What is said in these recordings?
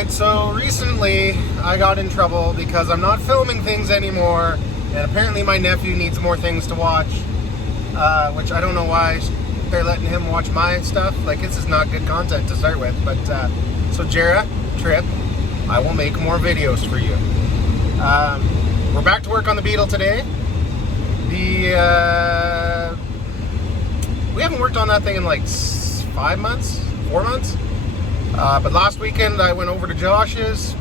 Alright, so recently I got in trouble because I'm not filming things anymore, and apparently my nephew needs more things to watch, which I don't know why they're letting him watch my stuff. Like, this is not good content to start with, but so Jara, Trip, I will make more videos for you. We're back to work on the Beetle today. We haven't worked on that thing in like 4 months. But last weekend I went over to Josh's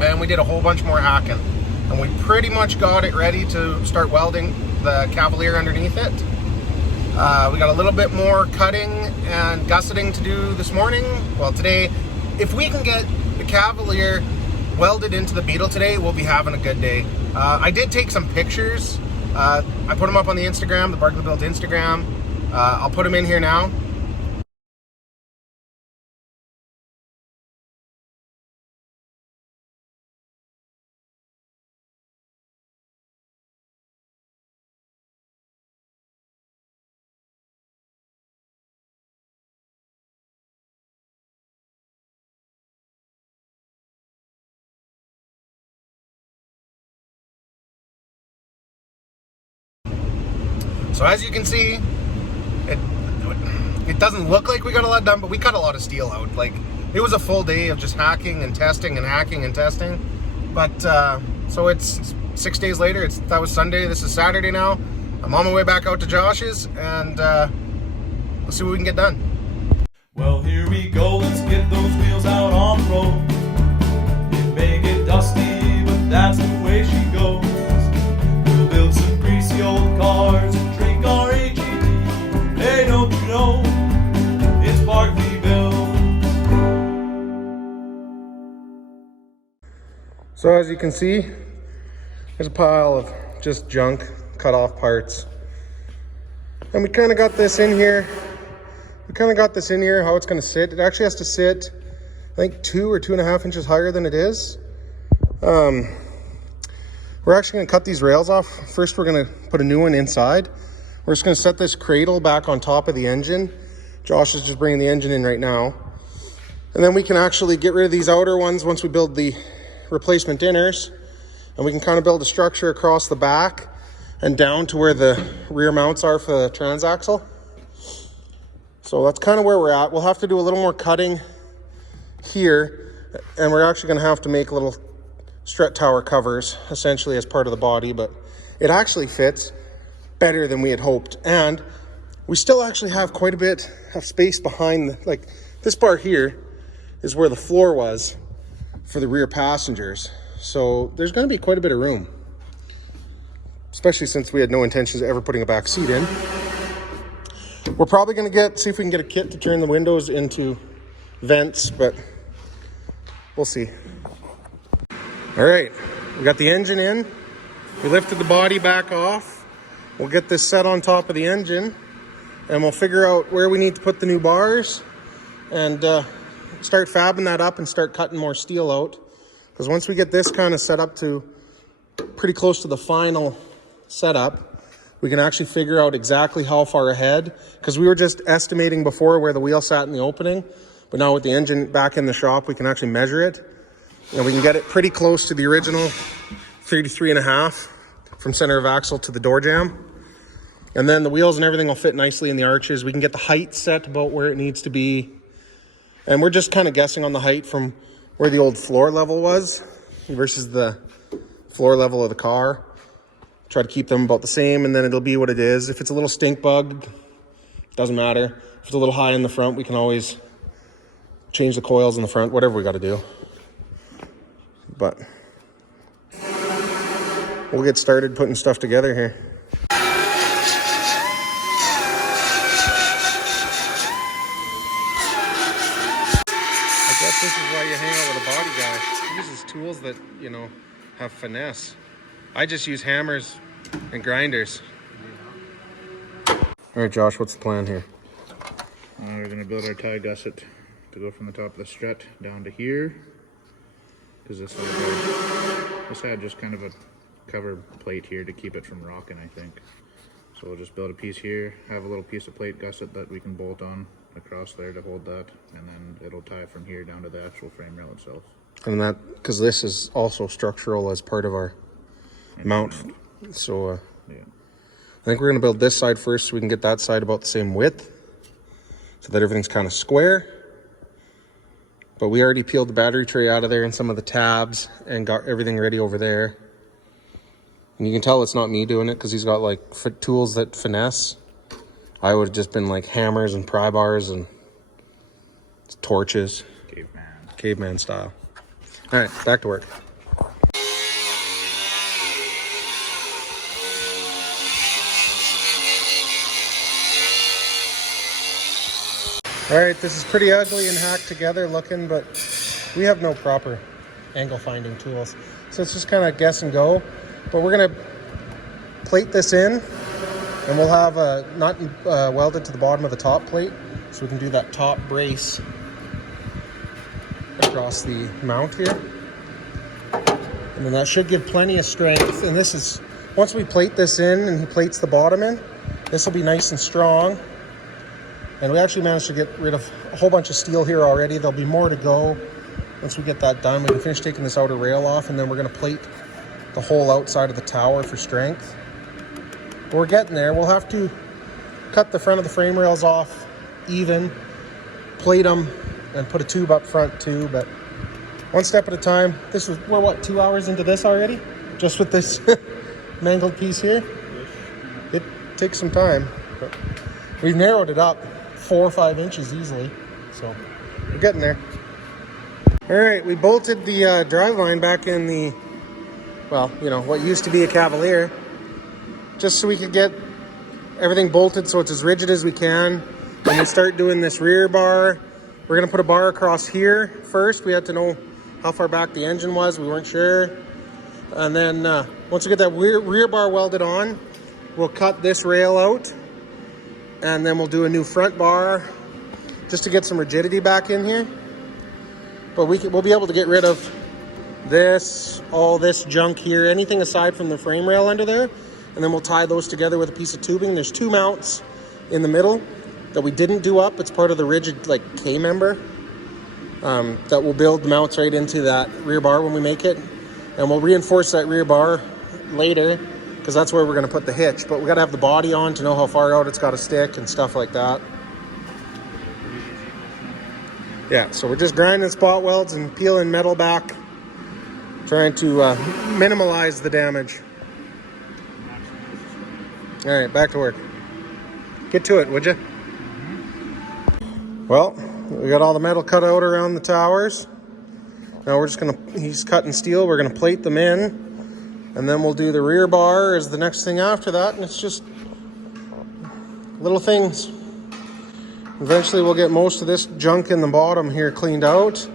and we did a whole bunch more hacking. And we pretty much got it ready to start welding the cavalier underneath it. We got a little bit more cutting and gusseting to do this morning. Well, today, if we can get the cavalier welded into the Beetle today, we'll be having a good day. I did take some pictures. I put them up on the Instagram, the Barkley Build Instagram. I'll put them in here now. So as you can see, it doesn't look like we got a lot done, but we cut a lot of steel out. Like, it was a full day of just hacking and testing and hacking and testing. But so it's 6 days later. That was Sunday. This is Saturday now. I'm on my way back out to Josh's, and let's see what we can get done. Well, here we go. Let's get those wheels out on the road. It may get dusty, but that's the way she goes. We'll build some greasy old cars and drink our AGD. Hey, don't you know it's Barkley Build? So as you can see, there's a pile of just junk, cut off parts. And we kind of got this in here. How it's going to sit. It actually has to sit, I think, 2 or 2.5 inches higher than it is. We're actually going to cut these rails off. First, we're going to put a new one inside. We're just going to set this cradle back on top of the engine. Josh is just bringing the engine in right now. And then we can actually get rid of these outer ones once we build the replacement inners. And we can kind of build a structure across the back and down to where the rear mounts are for the transaxle. So that's kind of where we're at. We'll have to do a little more cutting here, and we're actually going to have to make little strut tower covers essentially as part of the body, but it actually fits better than we had hoped. And we still actually have quite a bit of space behind like this bar here is where the floor was for the rear passengers. So there's going to be quite a bit of room, especially since we had no intentions of ever putting a back seat in. We're probably going to see if we can get a kit to turn the windows into vents, but we'll see. All right, we got the engine in. We lifted the body back off. We'll get this set on top of the engine, and we'll figure out where we need to put the new bars and start fabbing that up and start cutting more steel out. Because once we get this kind of set up to pretty close to the final setup, we can actually figure out exactly how far ahead, because we were just estimating before where the wheel sat in the opening, but now with the engine back in the shop, we can actually measure it, and we can get it pretty close to the original 33.5 from center of axle to the door jamb. And then the wheels and everything will fit nicely in the arches. We can get the height set about where it needs to be. And we're just kind of guessing on the height from where the old floor level was versus the floor level of the car. Try to keep them about the same, and then it'll be what it is. If it's a little stink bug, doesn't matter. If it's a little high in the front, we can always change the coils in the front, whatever we got to do. But we'll get started putting stuff together here. I guess this is why you hang out with a body guy. He uses tools that, you know, have finesse. I just use hammers and grinders. All right, Josh, what's the plan here? We're going to build our tie gusset to go from the top of the strut down to here. Because this had just kind of a cover plate here to keep it from rocking, I think. So we'll just build a piece here, have a little piece of plate gusset that we can bolt on across there to hold that, and then it'll tie from here down to the actual frame rail itself. And that, because this is also structural as part of our mount. So Yeah. I think we're going to build this side first so we can get that side about the same width so that everything's kind of square. But we already peeled the battery tray out of there and some of the tabs and got everything ready over there. And you can tell it's not me doing it because he's got like tools that finesse. I would have just been like hammers and pry bars and torches. Caveman style. All right, back to work. All right, this is pretty ugly and hacked together looking, but we have no proper angle finding tools. So it's just kind of guess and go. But we're gonna plate this in and we'll have a nut welded to the bottom of the top plate so we can do that top brace across the mount here. And then that should give plenty of strength. And this is, once we plate this in and he plates the bottom in, this will be nice and strong. And we actually managed to get rid of a whole bunch of steel here already. There'll be more to go. Once we get that done, we can finish taking this outer rail off, and then we're gonna plate the whole outside of the tower for strength. But we're getting there. We'll have to cut the front of the frame rails off even, plate them, and put a tube up front too, but one step at a time. We're what, 2 hours into this already? Just with this mangled piece here? It takes some time, but we've narrowed it up 4 or 5 inches easily, so we're getting there. All right, we bolted the drive line back in the, well, you know, what used to be a Cavalier, just so we could get everything bolted so it's as rigid as we can. When we start doing this rear bar, we're gonna put a bar across here first. We had to know how far back the engine was. We weren't sure. And then once we get that rear bar welded on, we'll cut this rail out, and then we'll do a new front bar just to get some rigidity back in here. But we'll be able to get rid of this, all this junk here, anything aside from the frame rail under there, and then we'll tie those together with a piece of tubing. There's 2 mounts in the middle that we didn't do up. It's part of the rigid like K-member that will build mounts right into that rear bar when we make it. And we'll reinforce that rear bar later because that's where we're going to put the hitch. But we got to have the body on to know how far out it's got to stick and stuff like that. Yeah, so we're just grinding spot welds and peeling metal back, trying to minimalize the damage. All right, back to work. Get to it, would you? Well, we got all the metal cut out around the towers. Now we're just gonna, he's cutting steel, we're gonna plate them in, and then we'll do the rear bar as the next thing after that, and it's just little things. Eventually we'll get most of this junk in the bottom here cleaned out.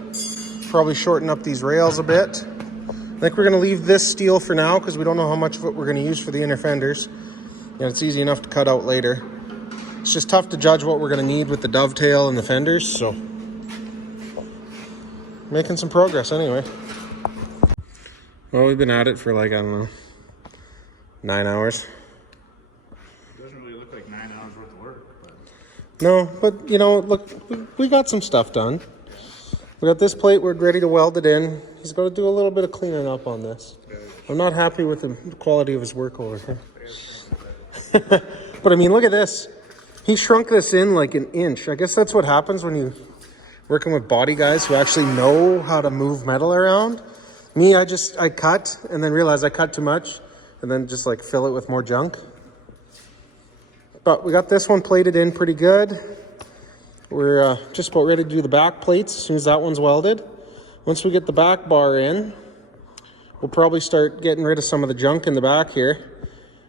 Probably shorten up these rails a bit. I think we're gonna leave this steel for now because we don't know how much of it we're gonna use for the inner fenders. And it's easy enough to cut out later. It's just tough to judge what we're gonna need with the dovetail and the fenders, so. Making some progress anyway. Well, we've been at it for like, I don't know, 9 hours. It doesn't really look like 9 hours worth of work, but... No, but you know, look, we got some stuff done. We got this plate, we're ready to weld it in. He's got to do a little bit of cleaning up on this. I'm not happy with the quality of his work over here. But I mean, look at this. He shrunk this in like an inch. I guess that's what happens when you're working with body guys who actually know how to move metal around. Me, I cut and then realize I cut too much and then just like fill it with more junk. But we got this one plated in pretty good. We're just about ready to do the back plates as soon as that one's welded. Once we get the back bar in, we'll probably start getting rid of some of the junk in the back here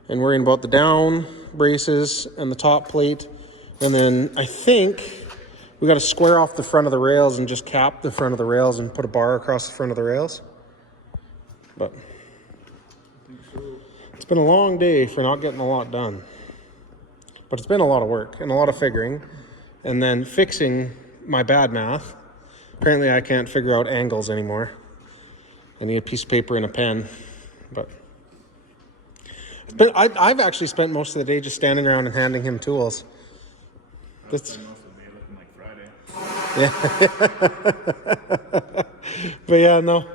and worrying about the down braces and the top plate. And then I think we got to square off the front of the rails and just cap the front of the rails and put a bar across the front of the rails. But it's been a long day for not getting a lot done. But it's been a lot of work and a lot of figuring. And then fixing my bad math. Apparently I can't figure out angles anymore. I need a piece of paper and a pen. But I've actually spent most of the day just standing around and handing him tools. That's... Most of the day looking like But yeah, no.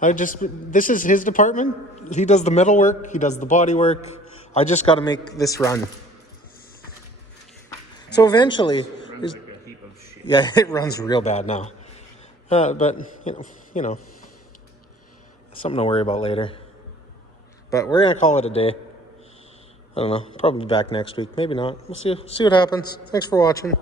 This is his department. He does the metal work. He does the body work. I just got to make this run. So eventually, Runs like a heap of shit. yeah, it runs real bad now. But you know, something to worry about later. But we're gonna call it a day. I don't know. Probably back next week. Maybe not. We'll see what happens. Thanks for watching.